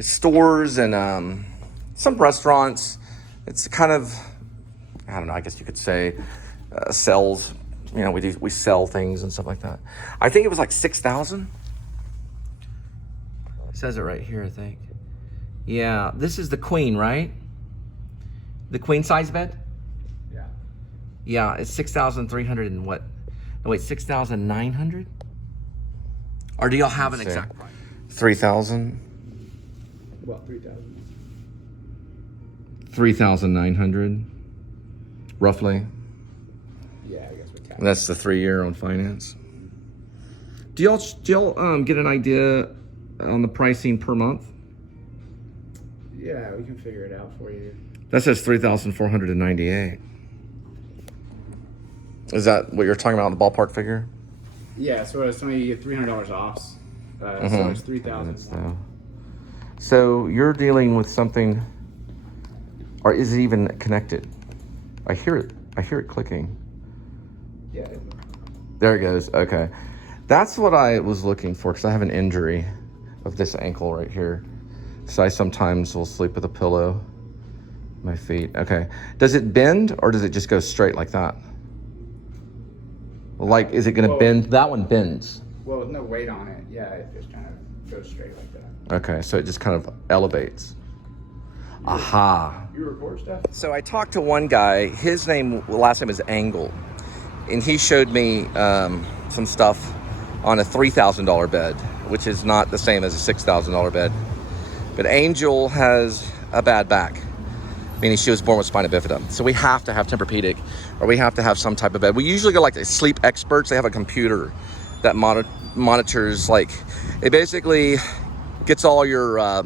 stores and some restaurants. It's kind of, I don't know, I guess you could say sells, you know, we sell things and stuff like that. I think it was like 6,000. It says it right here, I think. Yeah, this is the queen, right? The queen size bed? Yeah. Yeah, it's 6,300 and what? No, wait, 6,900? Or do y'all have an exact price? 3,000? Well, 3,000. 3,900, roughly. Yeah, I guess with tax. That's the 3-year on finance. Do y'all get an idea on the pricing per month? Yeah, we can figure it out for you. That says 3,498. Is that what you're talking about, the ballpark figure? Yeah, so I was telling you, you get $300 off. So it's 3,000. So you're dealing with something, or is it even connected? I hear it clicking. Yeah. There it goes. Okay, that's what I was looking for, because I have an injury of this ankle right here. So I sometimes will sleep with a pillow. My feet. Okay. Does it bend, or does it just go straight like that? Like, is it going to bend? That one bends. Well, with no weight on it, yeah, it just kind of goes straight like that. Okay, so it just kind of elevates. Aha. You record stuff? So I talked to one guy. His last name is Angle, and he showed me some stuff on a $3,000 bed, which is not the same as a $6,000 bed. But Angel has a bad back, meaning she was born with spina bifida. So we have to have Tempur-Pedic, or we have to have some type of bed. We usually go like the sleep experts. They have a computer that monitors, like, it basically gets all your, I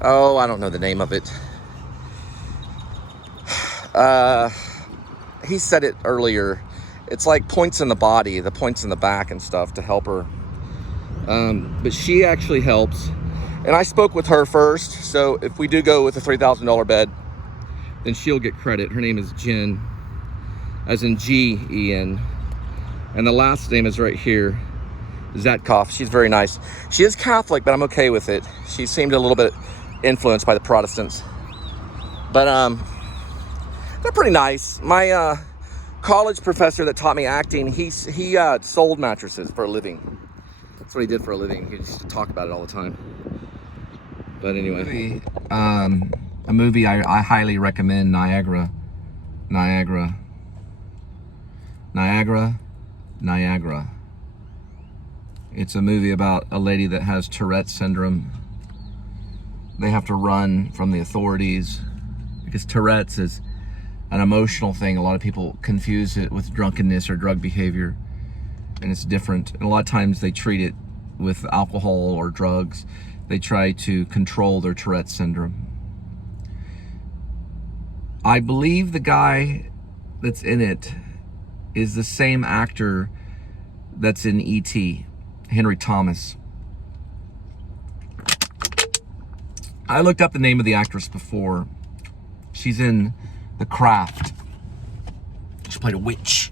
don't know the name of it. He said it earlier. It's like points in the body, the points in the back and stuff to help her. But she actually helps. And I spoke with her first, so if we do go with a $3,000 bed, then she'll get credit. Her name is Jen, as in G-E-N. And the last name is right here, Zatkoff. She's very nice. She is Catholic, but I'm okay with it. She seemed a little bit influenced by the Protestants. But they're pretty nice. My college professor that taught me acting, he sold mattresses for a living. That's what he did for a living. He used to talk about it all the time. But anyway, a movie I highly recommend, Niagara. It's a movie about a lady that has Tourette's syndrome. They have to run from the authorities because Tourette's is an emotional thing. A lot of people confuse it with drunkenness or drug behavior, and it's different. And a lot of times they treat it with alcohol or drugs. They try to control their Tourette's syndrome. I believe the guy that's in it is the same actor that's in E.T., Henry Thomas. I looked up the name of the actress before. She's in The Craft. She played a witch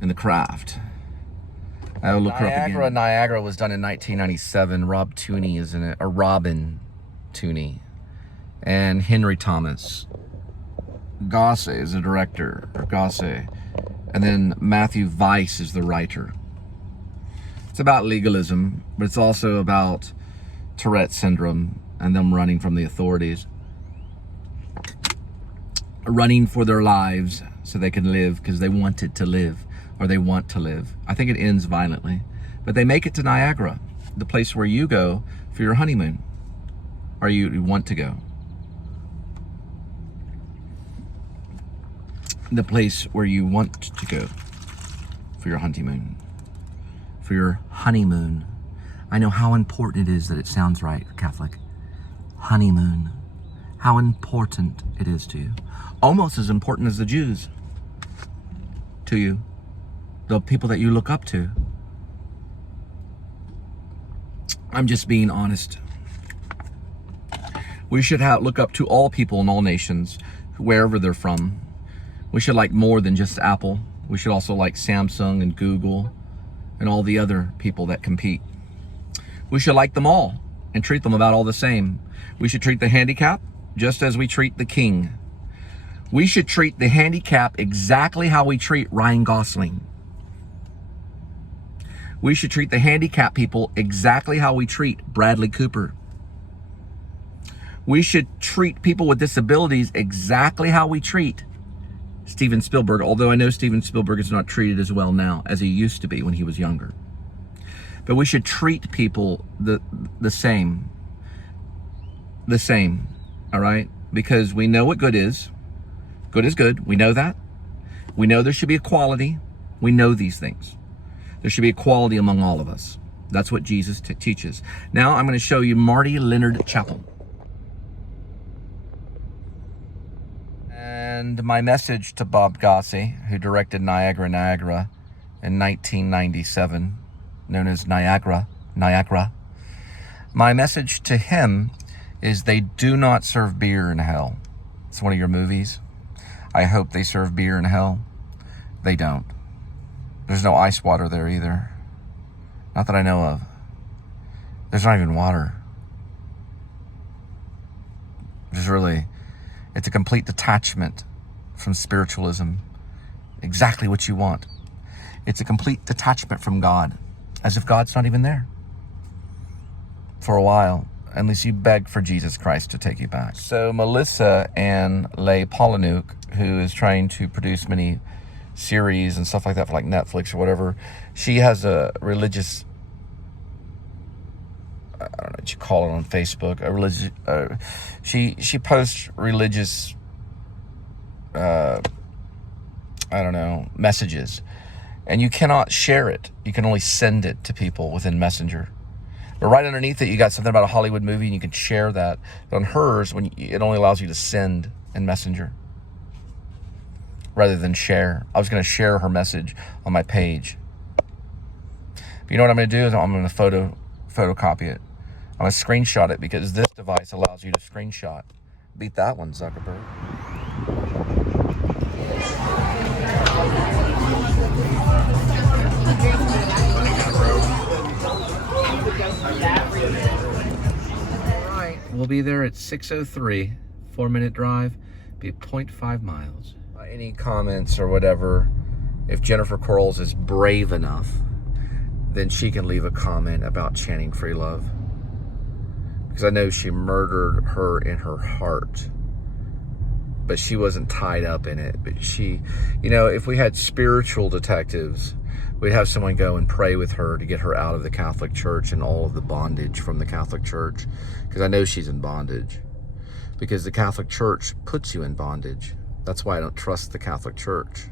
in The Craft. I'll look her up again. Niagara was done in 1997. Rob Tooney is in it, or Robin Tooney, and Henry Thomas. Gosse is the director, or Gosse, and then Matthew Weiss is the writer. It's about legalism, but it's also about Tourette's syndrome and them running from the authorities, running for their lives so they can live because they wanted to live. Or they want to live. I think it ends violently. But they make it to Niagara, the place where you go for your honeymoon. Or you want to go. The place where you want to go for your honeymoon. For your honeymoon. I know how important it is that it sounds right, Catholic. Honeymoon. How important it is to you. Almost as important as the Jews to you. The people that you look up to. I'm just being honest. We should look up to all people in all nations, wherever they're from. We should like more than just Apple. We should also like Samsung and Google and all the other people that compete. We should like them all and treat them about all the same. We should treat the handicap just as we treat the king. We should treat the handicap exactly how we treat Ryan Gosling. We should treat the handicapped people exactly how we treat Bradley Cooper. We should treat people with disabilities exactly how we treat Steven Spielberg, although I know Steven Spielberg is not treated as well now as he used to be when he was younger. But we should treat people the same. The same, all right? Because we know what good is. Good is good. We know that. We know there should be equality. We know these things. There should be equality among all of us. That's what Jesus teaches. Now I'm going to show you Marty Leonard Chapel. And my message to Bob Gosse, who directed Niagara in 1997, known as Niagara. My message to him is they do not serve beer in hell. It's one of your movies. I hope they serve beer in hell. They don't. There's no ice water there either. Not that I know of. There's not even water. It's a complete detachment from spiritualism. Exactly what you want. It's a complete detachment from God, as if God's not even there. For a while, unless you beg for Jesus Christ to take you back. So Melissa Ann Leigh Poliniuk, who is trying to produce many series and stuff like that for like Netflix or whatever, she has a religious, I don't know what you call it on Facebook, a religious, she posts religious, I don't know, messages, and you cannot share it. You can only send it to people within Messenger. But right underneath it, you got something about a Hollywood movie, and you can share that. But on hers, it only allows you to send in Messenger rather than share. I was going to share her message on my page. But you know what I'm going to do is I'm going to photocopy it. I'm going to screenshot it because this device allows you to screenshot. Beat that one, Zuckerberg. All right, we'll be there at 6:03, 4-minute drive, be 0.5 miles. Any comments or whatever, if Jennifer Quarles is brave enough, then she can leave a comment about chanting free love. Because I know she murdered her in her heart, but she wasn't tied up in it. But she, you know, if we had spiritual detectives, we'd have someone go and pray with her to get her out of the Catholic Church and all of the bondage from the Catholic Church. Because I know she's in bondage. Because the Catholic Church puts you in bondage. That's why I don't trust the Catholic Church.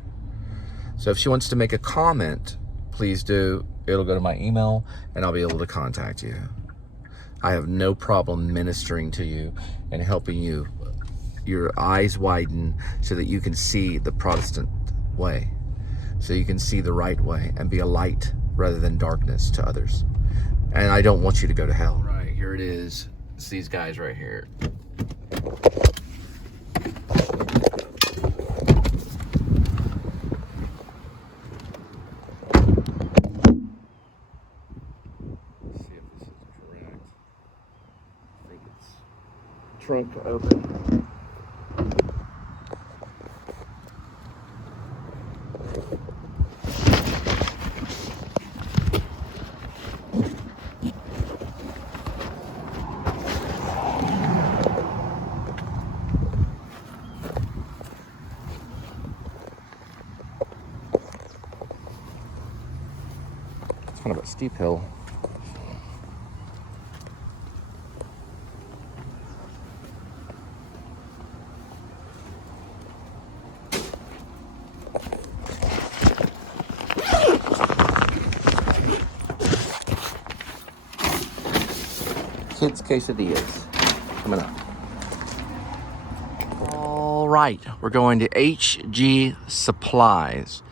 So if she wants to make a comment, please do. It'll go to my email and I'll be able to contact you. I have no problem ministering to you and helping you, your eyes widen so that you can see the Protestant way. So you can see the right way and be a light rather than darkness to others. And I don't want you to go to hell. Right, here it is. It's these guys right here. Trunk open. It's kind of a steep hill. Kids Quesadillas coming up. All right, we're going to HG Supplies.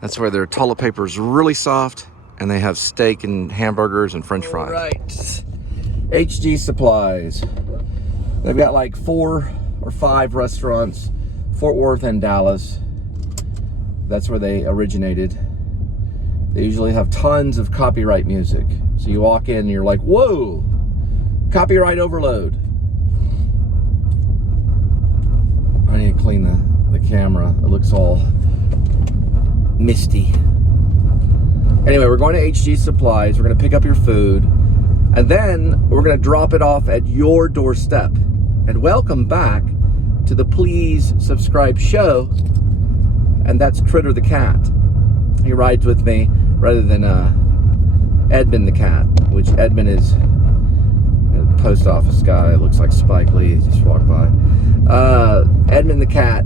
That's where their toilet paper is really soft and they have steak and hamburgers and french fries. All right, HG Supplies. They've got like 4 or 5 restaurants, Fort Worth and Dallas. That's where they originated. They usually have tons of copyright music. So you walk in and you're like, whoa, Copyright overload. I need to clean the camera. It looks all misty. Anyway, we're going to HG Supplies. We're going to pick up your food. And then we're going to drop it off at your doorstep. And welcome back to the Please Subscribe show. And that's Critter the cat. He rides with me rather than Edmund the cat, which Edmund is a post office guy. It looks like Spike Lee. He just walked by. Edmund the cat.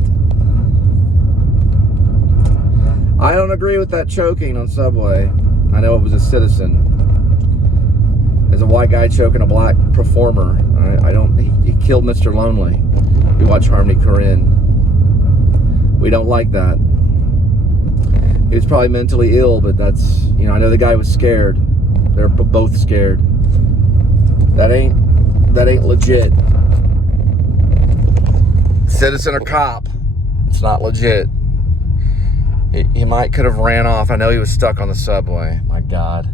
I don't agree with that choking on Subway. I know it was a citizen. There's a white guy choking a black performer. He killed Mr. Lonely. We watch Harmony Korine. We don't like that. He was probably mentally ill, but that's, you know, I know the guy was scared. They're both scared. That ain't legit. Citizen or cop, it's not legit. He could have ran off. I know he was stuck on the subway. My God.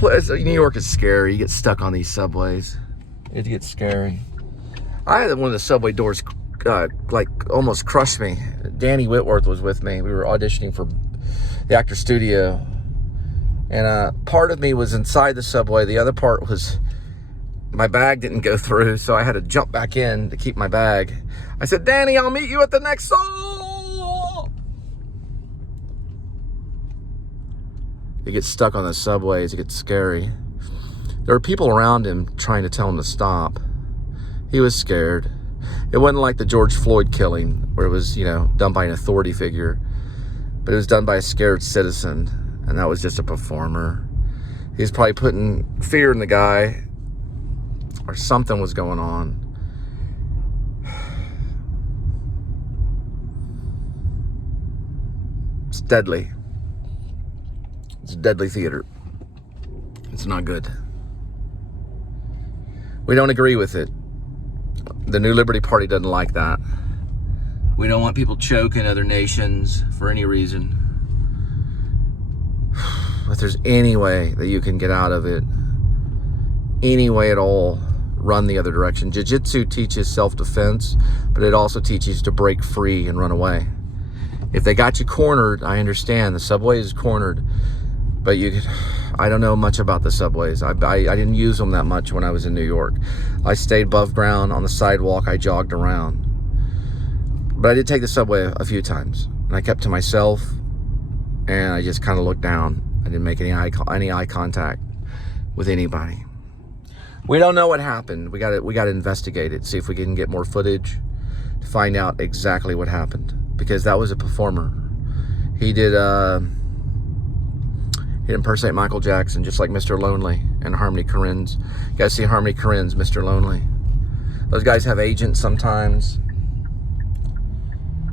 New York is scary. You get stuck on these subways. It gets scary. I had one of the subway doors like almost crushed me. Danny Whitworth was with me. We were auditioning for the Actor Studio. And part of me was inside the subway. The other part was my bag didn't go through, so I had to jump back in to keep my bag. I said, Danny, I'll meet you at the next stop. You get stuck on the subways. It gets scary. There were people around him trying to tell him to stop. He was scared. It wasn't like the George Floyd killing where it was, you know, done by an authority figure, but it was done by a scared citizen, and that was just a performer. He was probably putting fear in the guy, or something was going on. It's deadly. It's deadly theater. It's not good. We don't agree with it. The New Liberty Party doesn't like that. We don't want people choking other nations for any reason. If there's any way that you can get out of it, any way at all, run the other direction. Jiu-jitsu teaches self-defense, but it also teaches you to break free and run away. If they got you cornered, I understand. The subway is cornered, but I don't know much about the subways. I didn't use them that much when I was in New York. I stayed above ground on the sidewalk. I jogged around. But I did take the subway a few times, and I kept to myself, and I just kind of looked down. I didn't make any eye contact with anybody. We don't know what happened. We got to investigate it, see if we can get more footage to find out exactly what happened, because that was a performer. He did he impersonate Michael Jackson, just like Mr. Lonely and Harmony Korine's. You guys see Harmony Korine's Mr. Lonely. Those guys have agents sometimes.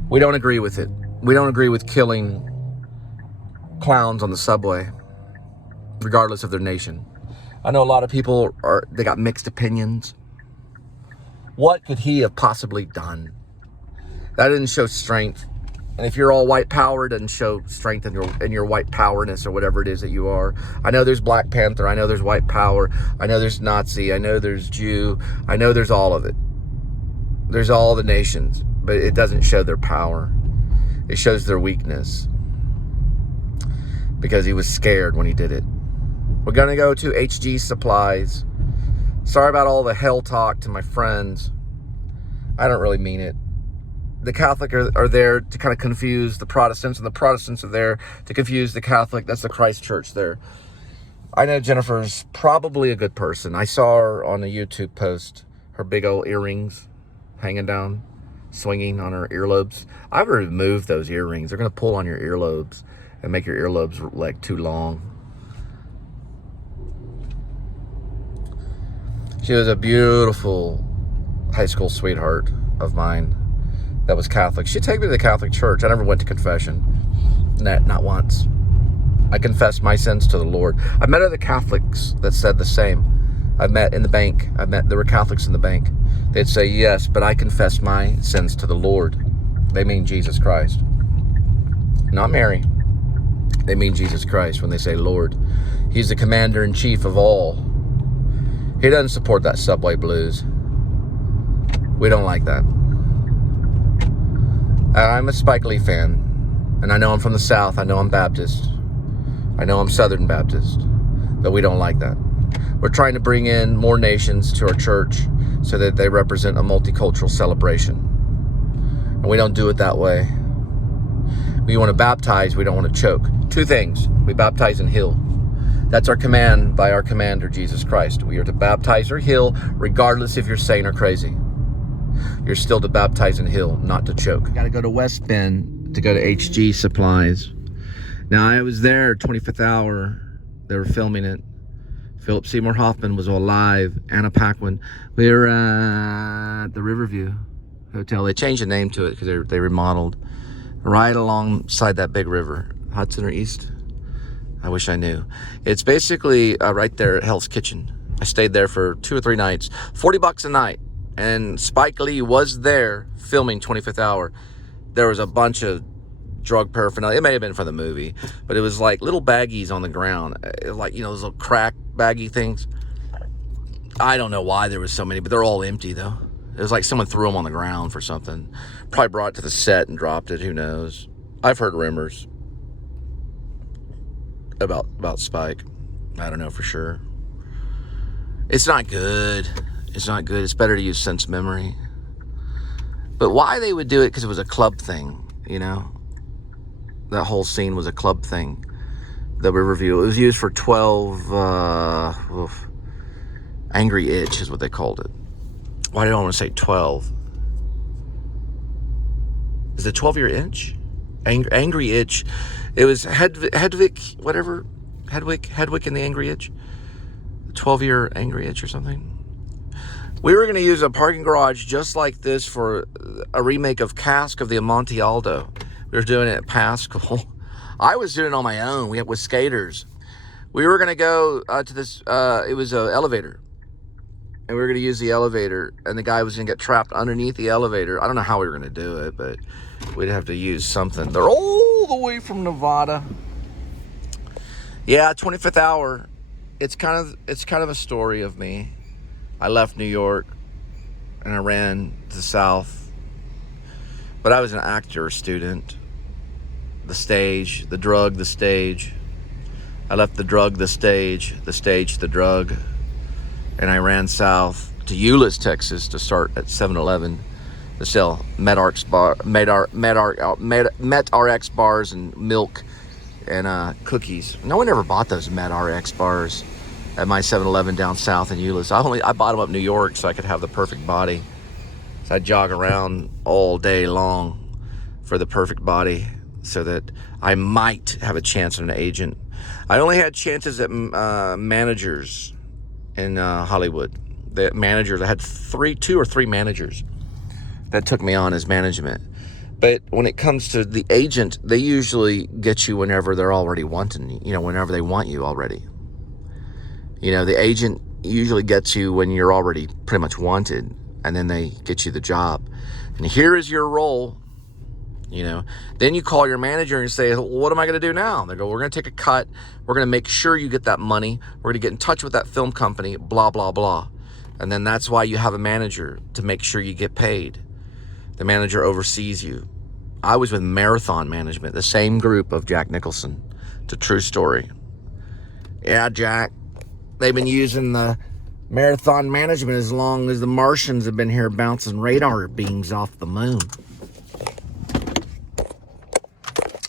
We don't agree with it. We don't agree with killing clowns on the subway, regardless of their nation. I know a lot of people they got mixed opinions. What could he have possibly done? That didn't show strength. And if you're all white power, it doesn't show strength in your white powerness or whatever it is that you are. I know there's Black Panther. I know there's white power. I know there's Nazi. I know there's Jew. I know there's all of it. There's all the nations, but it doesn't show their power. It shows their weakness, because he was scared when he did it. We're going to go to HG Supplies. Sorry about all the hell talk to my friends. I don't really mean it. The Catholic are there to kind of confuse the Protestants, and the Protestants are there to confuse the Catholic. That's the Christ Church there. I know Jennifer's probably a good person. I saw her on a YouTube post, her big old earrings hanging down, swinging on her earlobes. I would remove those earrings. They're going to pull on your earlobes and make your earlobes like too long. She was a beautiful high school sweetheart of mine that was Catholic. She'd take me to the Catholic Church. I never went to confession. Not once. I confessed my sins to the Lord. I met other Catholics that said the same. I met in the bank. There were Catholics in the bank. They'd say, yes, but I confess my sins to the Lord. They mean Jesus Christ. Not Mary. They mean Jesus Christ when they say Lord. He's the commander-in-chief of all. He doesn't support that Subway blues. We don't like that. I'm a Spike Lee fan, and I know I'm from the South. I know I'm Baptist. I know I'm Southern Baptist, but we don't like that. We're trying to bring in more nations to our church so that they represent a multicultural celebration. And we don't do it that way. We want to baptize, we don't want to choke. Two things. We baptize and heal. That's our command by our commander, Jesus Christ. We are to baptize or heal, regardless if you're sane or crazy. You're still to baptize and heal, not to choke. Got to go to West Bend to go to HG Supplies. Now, I was there, 25th hour. They were filming it. Philip Seymour Hoffman was alive. Anna Paquin. We were at the Riverview Hotel. They changed the name to it because they remodeled. Right alongside that big river. Hudson or East? I wish I knew. It's basically right there at Hell's Kitchen. I stayed there for 2 or 3 nights. $40 a night. And Spike Lee was there filming 25th Hour. There was a bunch of drug paraphernalia. It may have been for the movie, but it was like little baggies on the ground. Like, you know, those little crack baggy things. I don't know why there was so many, but they're all empty though. It was like someone threw them on the ground for something. Probably brought it to the set and dropped it. Who knows? I've heard rumors about Spike. I don't know for sure. It's not good. It's not good. It's better to use sense memory. But why they would do it? Because it was a club thing, you know? That whole scene was a club thing. The Riverview. It was used for 12... Angry Itch is what they called it. Why did I want to say 12? Is it 12-year inch? Angry Itch. It was Hedwig, whatever. Hedwig and the Angry Itch. 12-year Angry Itch or something. We were going to use a parking garage just like this for a remake of Cask of the Amontillado. We were doing it at Pascal. I was doing it on my own. We with skaters. We were going to go to this, it was an elevator. And we were going to use the elevator, and the guy was going to get trapped underneath the elevator. I don't know how we were going to do it, but we'd have to use something. They're all the way from Nevada. Yeah, 25th Hour. It's kind of a story of me. I left New York, and I ran to the South. But I was an actor student. The stage, the drug, the stage. I left the drug, the stage, the drug. And I ran south to Euless, Texas to start at 7-Eleven to sell MedRx bars and milk and cookies. No one ever bought those MedRx bars at my 7-Eleven down south in Euless. I bought them up in New York so I could have the perfect body. So I'd jog around all day long for the perfect body so that I might have a chance at an agent. I only had chances at managers in Hollywood. The managers, I had 2 or 3 managers that took me on as management. But when it comes to the agent, they usually get you whenever they're already wanting you, whenever they want you already. The agent usually gets you when you're already pretty much wanted, and then they get you the job. And here is your role. Then you call your manager and say, well, what am I going to do now? They go, we're going to take a cut. We're going to make sure you get that money. We're going to get in touch with that film company, blah, blah, blah. And then that's why you have a manager, to make sure you get paid. The manager oversees you. I was with Marathon Management, the same group of Jack Nicholson. It's a true story. Yeah, Jack. They've been using the Marathon Management as long as the Martians have been here bouncing radar beams off the moon.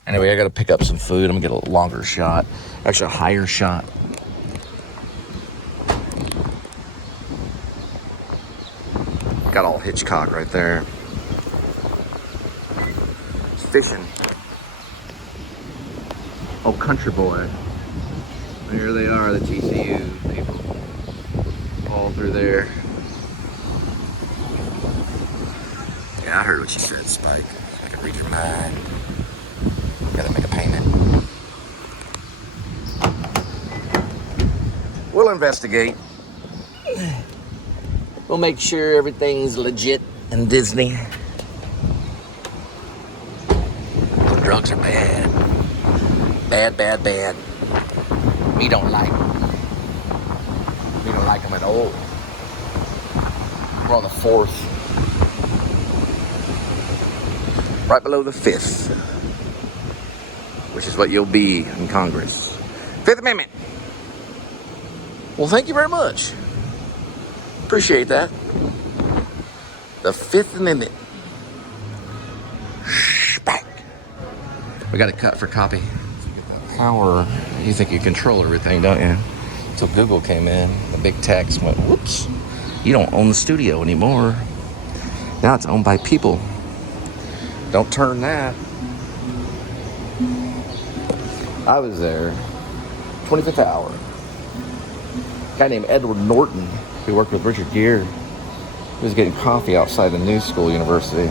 Anyway, I got to pick up some food. I'm going to get a longer shot. Actually, a higher shot. Got all Hitchcock right there. It's fishing. Oh, Country Boy. Here they are, the TCU people. All through there. Yeah, I heard what you said, Spike. I can read your mind. Gotta make a payment. We'll investigate. We'll make sure everything's legit in Disney. Drugs are bad. Bad, bad, bad. We don't like them. We gonna like them at all. We're on the 4th. Right below the 5th. Which is what you'll be in Congress. 5th Amendment. Well, thank you very much. Appreciate that. The 5th Amendment. We got it cut for copy. Power. You think you control everything, don't you? Until Google came in, the big text went, whoops. You don't own the studio anymore. Now it's owned by people. Don't turn that. I was there. 25th hour. A guy named Edward Norton, who worked with Richard Gere, he was getting coffee outside the New School University.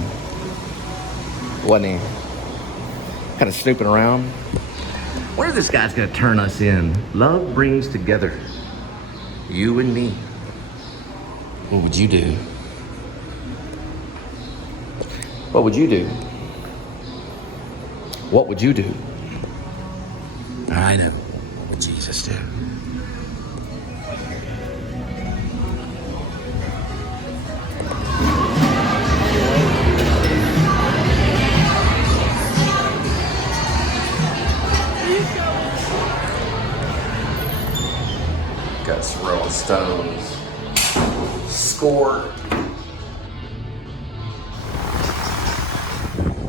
Wasn't he? Kind of snooping around. Where this guy's gonna turn us in? Love brings together you and me. What would you do? What would you do? What would you do? I know what Jesus did. Got some Rolling Stones. Score.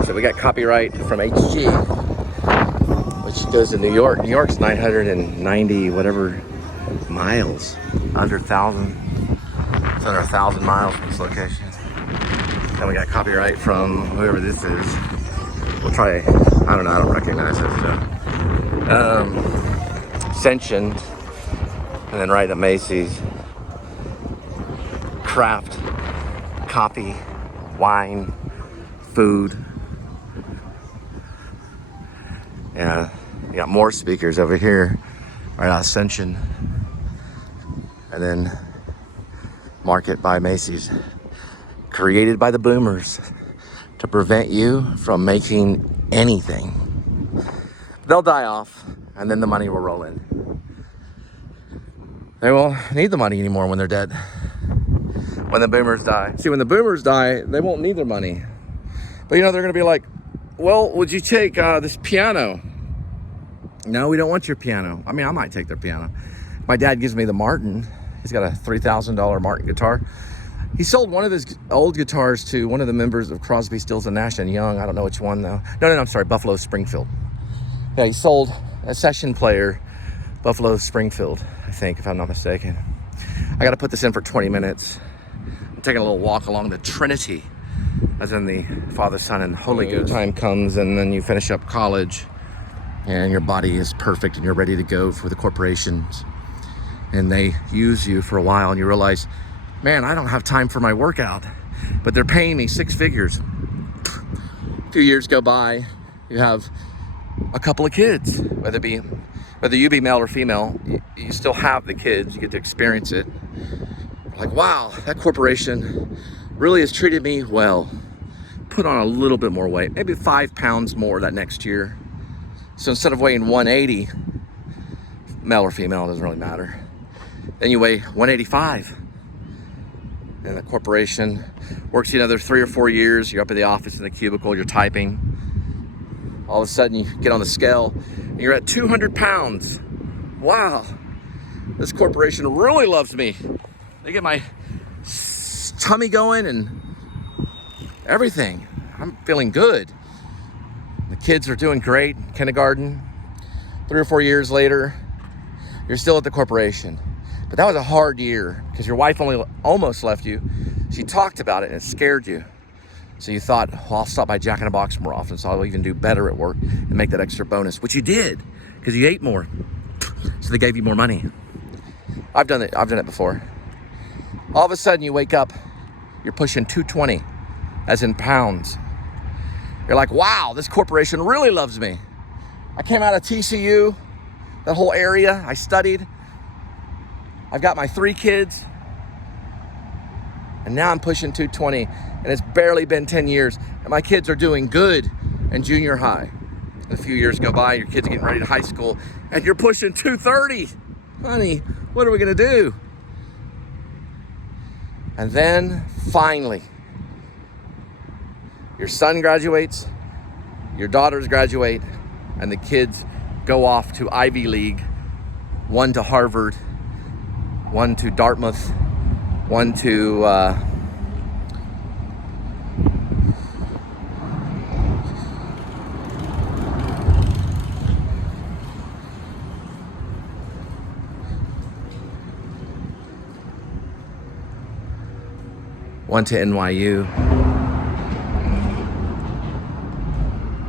So we got copyright from HG, which goes to New York. New York's 990 whatever miles, under 1,000. It's under 1,000 miles from this location. And we got copyright from whoever this is. We'll try. I don't know. I don't recognize this stuff. Ascension. And then right at Macy's, craft, coffee, wine, food. Yeah, you got more speakers over here, right at Ascension. And then Market by Macy's. Created by the boomers to prevent you from making anything. They'll die off, and then the money will roll in. They won't need the money anymore when they're dead. When the boomers die. See, when the boomers die, they won't need their money. But you know, they're gonna be like, well, would you take this piano? No, we don't want your piano. I mean, I might take their piano. My dad gives me the Martin. He's got a $3,000 Martin guitar. He sold one of his old guitars to one of the members of Crosby, Stills, and Nash and Young. I don't know which one though. No, I'm sorry, Buffalo Springfield. Yeah, he sold a session player, Buffalo Springfield, I think, if I'm not mistaken. I gotta put this in for 20 minutes. I'm taking a little walk along the Trinity, as in the Father, Son, and Holy Ghost. Time comes and then you finish up college and your body is perfect and you're ready to go for the corporations. And they use you for a while and you realize, man, I don't have time for my workout, but they're paying me 6 figures. A few years go by, you have a couple of kids, whether you be male or female, you still have the kids, you get to experience it. Like, wow, that corporation really has treated me well. Put on a little bit more weight, maybe 5 pounds more that next year. So instead of weighing 180, male or female, doesn't really matter. Then you weigh 185. And the corporation works you another 3 or 4 years. You're up in the office in the cubicle, you're typing. All of a sudden you get on the scale and you're at 200 pounds. Wow, this corporation really loves me. They get my tummy going and everything. I'm feeling good. The kids are doing great. Kindergarten. 3 or 4 years later, you're still at the corporation. But that was a hard year because your wife only almost left you. She talked about it and it scared you. So you thought, well, I'll stop by Jack in the Box more often, so I'll even do better at work and make that extra bonus, which you did because you ate more. So they gave you more money. I've done it before. All of a sudden you wake up, you're pushing 220, as in pounds. You're like, wow, this corporation really loves me. I came out of TCU, that whole area, I studied. I've got my 3 kids. And now I'm pushing 220, and it's barely been 10 years, and my kids are doing good in junior high. A few years go by, your kids are getting ready to high school, and you're pushing 230. Honey, what are we gonna do? And then finally, your son graduates, your daughters graduate, and the kids go off to Ivy League, one to Harvard, one to Dartmouth, one to NYU,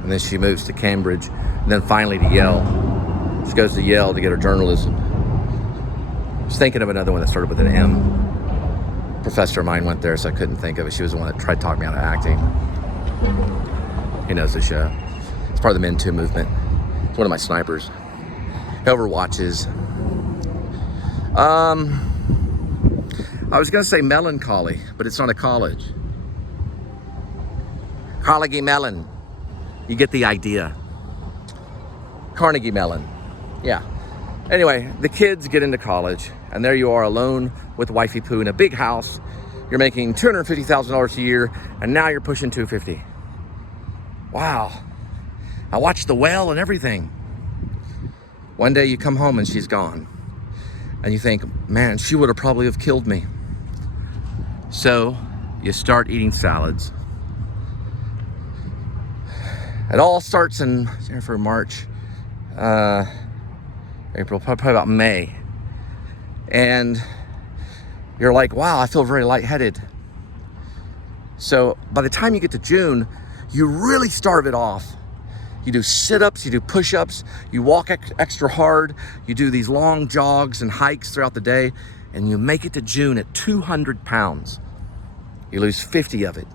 and then she moves to Cambridge, and then finally to Yale. She goes to Yale to get her journalism. I was thinking of another one that started with an M. A professor of mine went there, so I couldn't think of it. She was the one that tried to talk me out of acting. He knows the show. It's part of the Men Too movement. It's one of my snipers. He overwatches. I was gonna say melancholy, but it's not a college. Carnegie Mellon. You get the idea. Carnegie Mellon. Yeah. Anyway, the kids get into college, and there you are alone with wifey poo in a big house. You're making $250,000 a year, and now you're pushing $250,000. Wow. I watched The Whale and everything. One day you come home and she's gone. And you think, man, she would have probably have killed me. So you start eating salads. It all starts in March, April, probably about May. And you're like, wow, I feel very lightheaded. So by the time you get to June, you really starve it off. You do sit-ups, you do push-ups, you walk extra hard, you do these long jogs and hikes throughout the day, and you make it to June at 200 pounds. You lose 50 of it.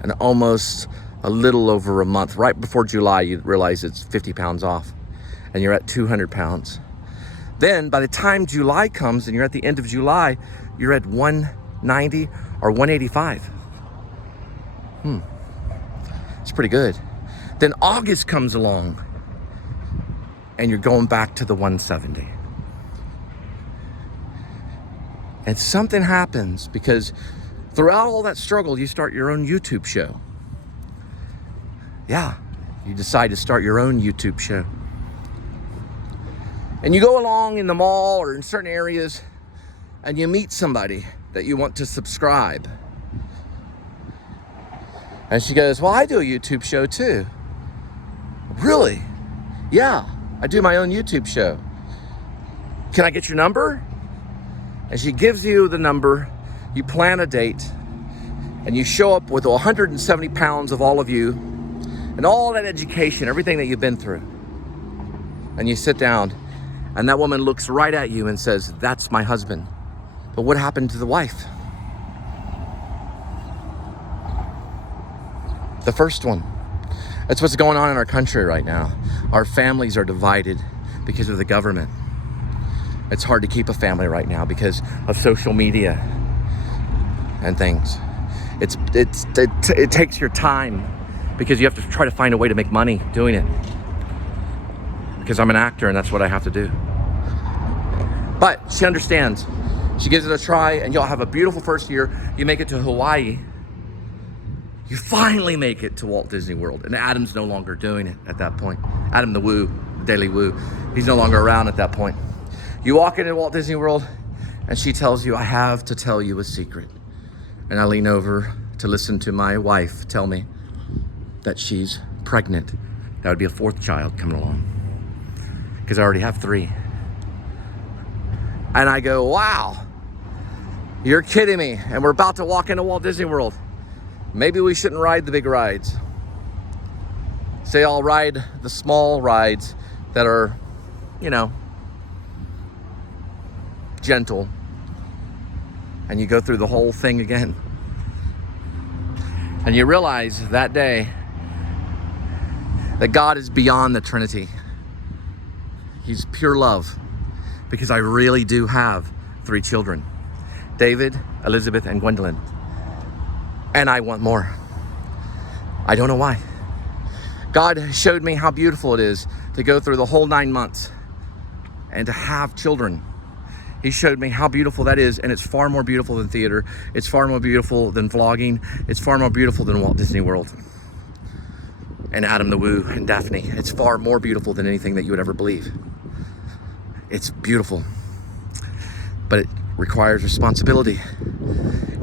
And almost a little over a month, right before July, you realize it's 50 pounds off, and you're at 200 pounds. Then by the time July comes and you're at the end of July, you're at 190 or 185. It's pretty good. Then August comes along and you're going back to the 170. And something happens because throughout all that struggle, you start your own YouTube show. Yeah, you decide to start your own YouTube show. And you go along in the mall or in certain areas and you meet somebody that you want to subscribe. And she goes, well, I do a YouTube show too. Really? Yeah, I do my own YouTube show. Can I get your number? And she gives you the number, you plan a date, and you show up with 170 pounds of all of you, and all that education, everything that you've been through. And you sit down, and that woman looks right at you and says, that's my husband. But what happened to the wife? The first one. That's what's going on in our country right now. Our families are divided because of the government. It's hard to keep a family right now because of social media and things. It takes your time because you have to try to find a way to make money doing it. Because I'm an actor and that's what I have to do. But she understands. She gives it a try and you'll have a beautiful first year. You make it to Hawaii. You finally make it to Walt Disney World, and Adam's no longer doing it at that point. Adam the Woo, Daily Woo, he's no longer around at that point. You walk into Walt Disney World, and she tells you, I have to tell you a secret. And I lean over to listen to my wife tell me that she's pregnant. That would be a fourth child coming along, because I already have 3. And I go, wow, you're kidding me. And we're about to walk into Walt Disney World. Maybe we shouldn't ride the big rides. Say I'll ride the small rides that are, you know, gentle. And you go through the whole thing again. And you realize that day that God is beyond the Trinity. He's pure love. Because I really do have 3 children. David, Elizabeth, and Gwendolyn. And I want more. I don't know why. God showed me how beautiful it is to go through the whole 9 months and to have children. He showed me how beautiful that is, and it's far more beautiful than theater. It's far more beautiful than vlogging. It's far more beautiful than Walt Disney World and Adam the Woo and Daphne. It's far more beautiful than anything that you would ever believe. It's beautiful, but it requires responsibility,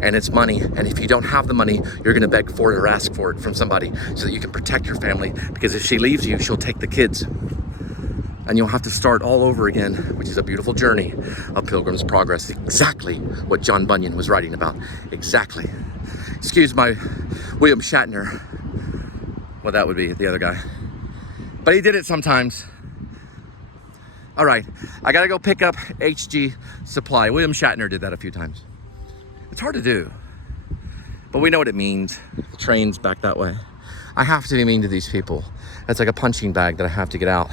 and it's money. And if you don't have the money, you're gonna beg for it or ask for it from somebody so that you can protect your family, because if she leaves you, she'll take the kids. And you'll have to start all over again, which is a beautiful journey of Pilgrim's Progress. Exactly what John Bunyan was writing about. Exactly. Excuse my William Shatner. Well, that would be the other guy. But he did it sometimes. All right, I gotta go pick up HG Supply. William Shatner did that a few times. It's hard to do, but we know what it means. The train's back that way. I have to be mean to these people. It's like a punching bag that I have to get out.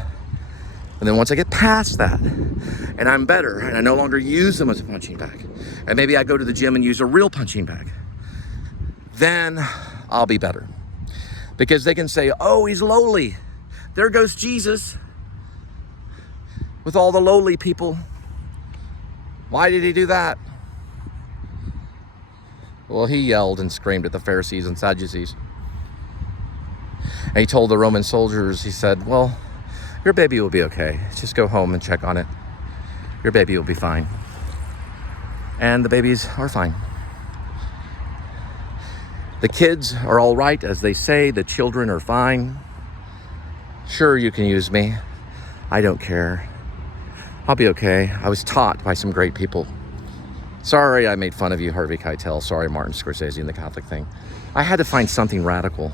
And then once I get past that, and I'm better, and I no longer use them as a punching bag, and maybe I go to the gym and use a real punching bag, then I'll be better. Because they can say, oh, he's lowly. There goes Jesus with all the lowly people. Why did he do that? Well, he yelled and screamed at the Pharisees and Sadducees. And he told the Roman soldiers, he said, well, your baby will be okay. Just go home and check on it. Your baby will be fine. And the babies are fine. The kids are all right, as they say. The children are fine. Sure, you can use me. I don't care. I'll be okay. I was taught by some great people. Sorry I made fun of you, Harvey Keitel. Sorry, Martin Scorsese and the Catholic thing. I had to find something radical.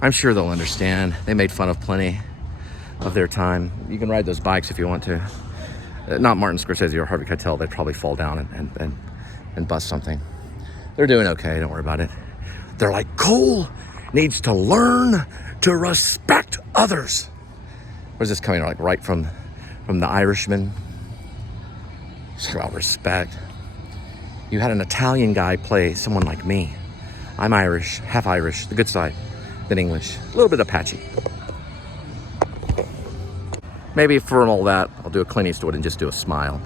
I'm sure they'll understand. They made fun of plenty of their time. You can ride those bikes if you want to. Not Martin Scorsese or Harvey Keitel. They'd probably fall down and bust something. They're doing okay. Don't worry about it. They're like, Cole needs to learn to respect others. Where's this coming? Like right from the Irishman? It's about respect. You had an Italian guy play someone like me. I'm Irish, half Irish, the good side, then English, a little bit Apache. Maybe from all that, I'll do a Clint Eastwood and just do a smile.